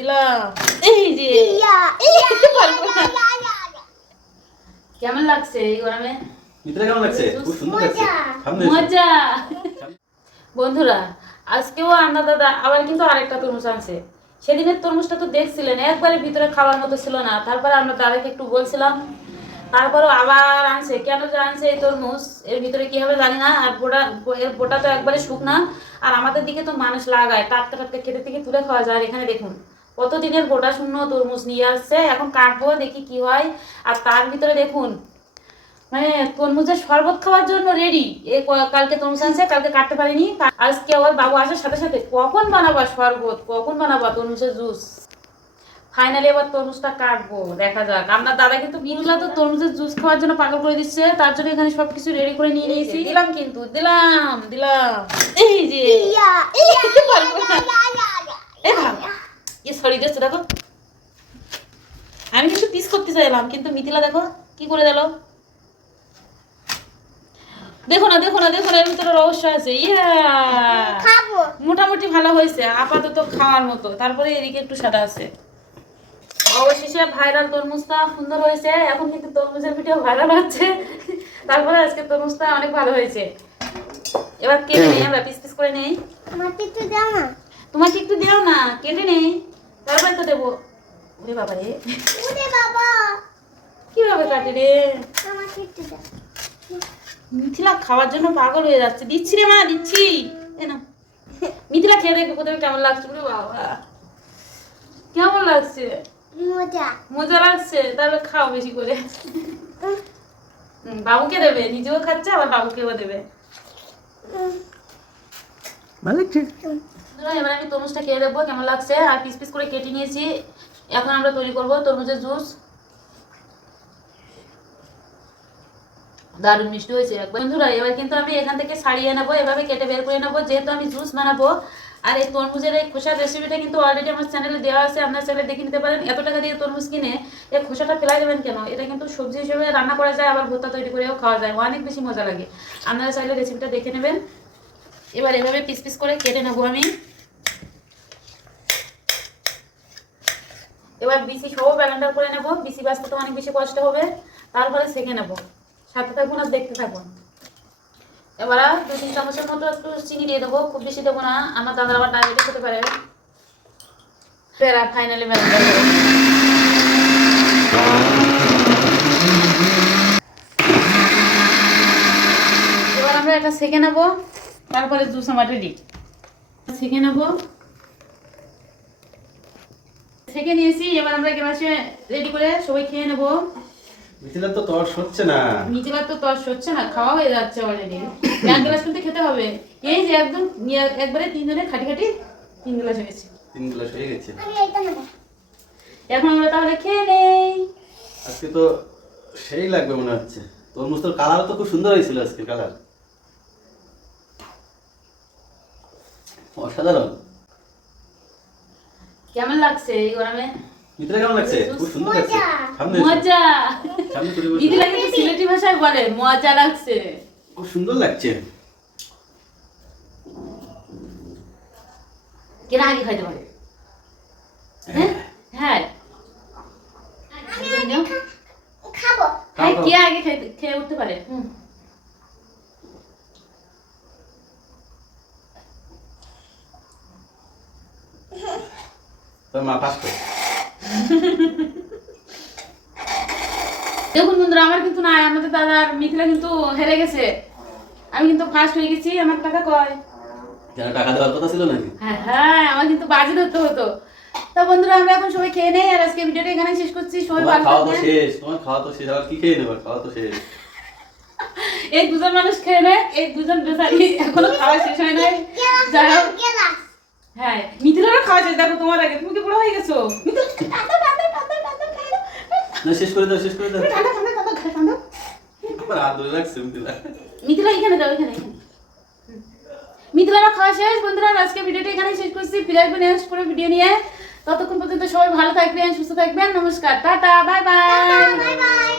দিলাম এই যে কেমন লাগছে এই গরমে? মিত্রা কেমন লাগছে? খুব সুন্দর লাগছে। মজা। বন্ধুরা আজকেও আন্না দাদা আবার কিন্তু আরেকটা তরমুজ আনছে। সেদিনের তরমুজটা তো দেখছিলেন একবারে ভিতরে খাওয়ার মতো ছিল না, তারপরে আমরা দাদাকে একটু বলছিলাম, তারপরেও আবার আনছে। কেন যে আনছে এই তরমুজ, এর ভিতরে কি হবে জানি না। আর এর বোটা তো একবারে শুকনা, আর আমাদের দিকে তো মানুষ লাগায় টাটকা টাটকা খেতে থেকে তুলে খাওয়া যায়। এখানে দেখুন কতদিনের বোটা শূন্য তরমুজ নিয়ে আসছে, এখন কাটবো দেখি কি হয়। আর তার ভিতরে দেখুন মানে তরমুজের শরবত খাওয়ার জন্য রেডি। কালকে তরমুজ আনছে, কালকে কাটতে পারিনি, আজকে আবার বাবু আসার সাথে সাথে কখন বানাবা শরবত, কখন বানাবা তরমুজের জুস। ফাইনালি এবার তরমুজটা কাটবো, দেখা যাক। আপনার দাদা কিন্তু বিনলা তো তরমুজের জুস খাওয়ার জন্য পাগল করে দিচ্ছে, তার জন্য এখানে সবকিছু রেডি করে নিয়ে নিয়েছি। দিলাম কিন্তু দিলাম এই যে সরি দিচ্ছে দেখো। আমি কিন্তু পিস করতে চাইলাম, কিন্তু মিথিলা দেখো কি করে দিল। দেখো না দেখো না দেখো না, এর ভিতরে রহস্য আছে। মোটামুটি ভালো হয়েছে আপাতত খাওয়ার মতো। তারপরে এদিকে একটু সাদা আছে। অবশেষে ভাইরাল তরমুজটা সুন্দর হয়েছে। এখন কিন্তু তরমুজের ভিডিও ভাইরাল হচ্ছে, তারপরে আজকে তরমুজটা অনেক ভালো হয়েছে। এবার কেটে নেই, আমরা পিস পিস করে নেই। তোমাকে একটু দাও না, কেটে নেই তারপরে তো দেবো। ওরে বাবা রে, কিভাবে কাটে রে? মিথিলা খাওয়ার জন্য পাগল হয়ে যাচ্ছে। দিচ্ছি রে মা, দিচ্ছি। মিথিলা খেয়ে দেখবে প্রথমে কেমন লাগছে। ওরে বাবা কেমন লাগছে? মজা লাগছে? তাহলে খাও বেশি করে। বাবুকে দেবে, নিজেও খাচ্ছে আবার বাবুকেও দেবে। এবার আমি তরমুজটা খেয়ে দেখবো কেমন লাগছে। আর পিস পিস করে কেটে নিয়েছি। এখন আমরা তৈরি করবো তরমুজের জুস। দারুণ মিষ্টি হয়েছে একবার। বন্ধুরা এবার কিন্তু আমি এখান থেকে ছাড়িয়ে নেবো, এভাবে কেটে বের করে নেবো, যেহেতু আমি জুস বানাবো। আর এই তরমুজের এই খোসার রেসিপিটা কিন্তু অলরেডি আমার চ্যানেলে দেওয়া আছে, আপনার চ্যানেলে দেখে নিতে পারেন। এত টাকা দিয়ে তরমুজ কিনে এই খোসাটা ফেলাই দেবেন কেন? এটা কিন্তু সবজি হিসেবে রান্না করা যায়, আবার ভর্তা তৈরি করেও খাওয়া যায়, অনেক বেশি মজা লাগে। আপনারা চাইলে রেসিপিটা দেখে নেবেন। এবার এভাবে পিস পিস করে কেটে নেবো আমি। এবার বিসি সহ ব্যালেন্ডার করে নেবো। বিসি বাঁচতে তো অনেক বেশি কষ্ট হবে, তারপরে সেঁকে নেবো। সাথে থাকুন আর দেখতে থাকুন। এবার 2-3 চামচের মতো একটু চিনি দিয়ে দেবো, খুব বেশি দেবো না, আমার দাদা আবার ডায়াবেটিস হতে পারে। ফাইনালি ব্যালেন্ডার করবো। এবার আমরা এটা সেঁকে নেবো, তারপরে জুস আমার রেডি। সেঁকে নেবো, সেঁকে নিয়েছি। এবার আমরা গ্লাসে রেডি করে সবাই খেয়ে নেবো। মিথিলার তো তর সচ্ছে না। মিথিলার তো তর সচ্ছে না, খাওয়া হয়ে যাচ্ছে অলরেডি। এক গ্লাস কিন্তু খেতে হবে। এই যে একদম একবারে 3 জনের খাটি খাটি 3 গ্লাস হয়ে গেছে। 3 গ্লাস হয়ে গেছে। এখন আমরা তাহলে খেয়ে নেই। আজকে তো সেই লাগবে মনে হচ্ছে। তরমুজটার কালার তো খুব সুন্দর হয়েছিল আজকে, কালার অসাধারণ। কেমন লাগছে এই গরমে? মিত্রা কেমন লাগছে? খুব সুন্দর লাগছে। মজা। মিথিলা কিন্তু সিলেটি ভাষায় বলে মজা লাগছে। খুব সুন্দর লাগছে। কেন আগে খাইতে পারে? হ্যাঁ খাবো। হ্যাঁ কে আগে খেয়ে উঠতে পারে? তোর মা পাস করে। দেখুন বন্ধুরা, আমার কিন্তু নাই, আমাদের দাদা আর মিথিলা কিন্তু হেরে গেছে। আমি কিন্তু ফার্স্ট হয়ে গেছি। আমার টাকা কয়? টাকা দেওয়ার কথা ছিল নাকি? হ্যাঁ আমার কিন্তু বাজি ধরতে হতো। তো বন্ধুরা আমরা এখন সবাই খেয়ে নেই, আর আজকে ভিডিওটা এখানে শেষ করছি। সবাই ভালো থাকবেন। খাওয়া তো শেষ, তোমার খাওয়া তো শেষ, আর কি খেয়ে নেবে? খাওয়া তো শেষ। এই দুজন মানুষ খেয়ে নেয়, এই দুজন বেচারি এখনো খাওয়া শেষ হয় নাই। হ্যাঁ মিথিলারও খাওয়া শেষ। দেখো তোমার আগে, তুমি কি বড় হয়ে গেছো? না শেষ করে দাও, শেষ করে দাও। আমার হাত ধরে রাখছে মিথিলা। মিথিলা এখানে দাও, এখানে। মিথিলারও খাওয়া শেষ। বন্ধুরা আজকে ভিডিওটা এখানেই শেষ করছি। ফিরে আসবেন নেক্সট কোনো ভিডিও নিয়ে। ততক্ষণ পর্যন্ত সবাই ভালো থাকবেন, সুস্থ থাকবেন। নমস্কার, টাটা, বাই বাই।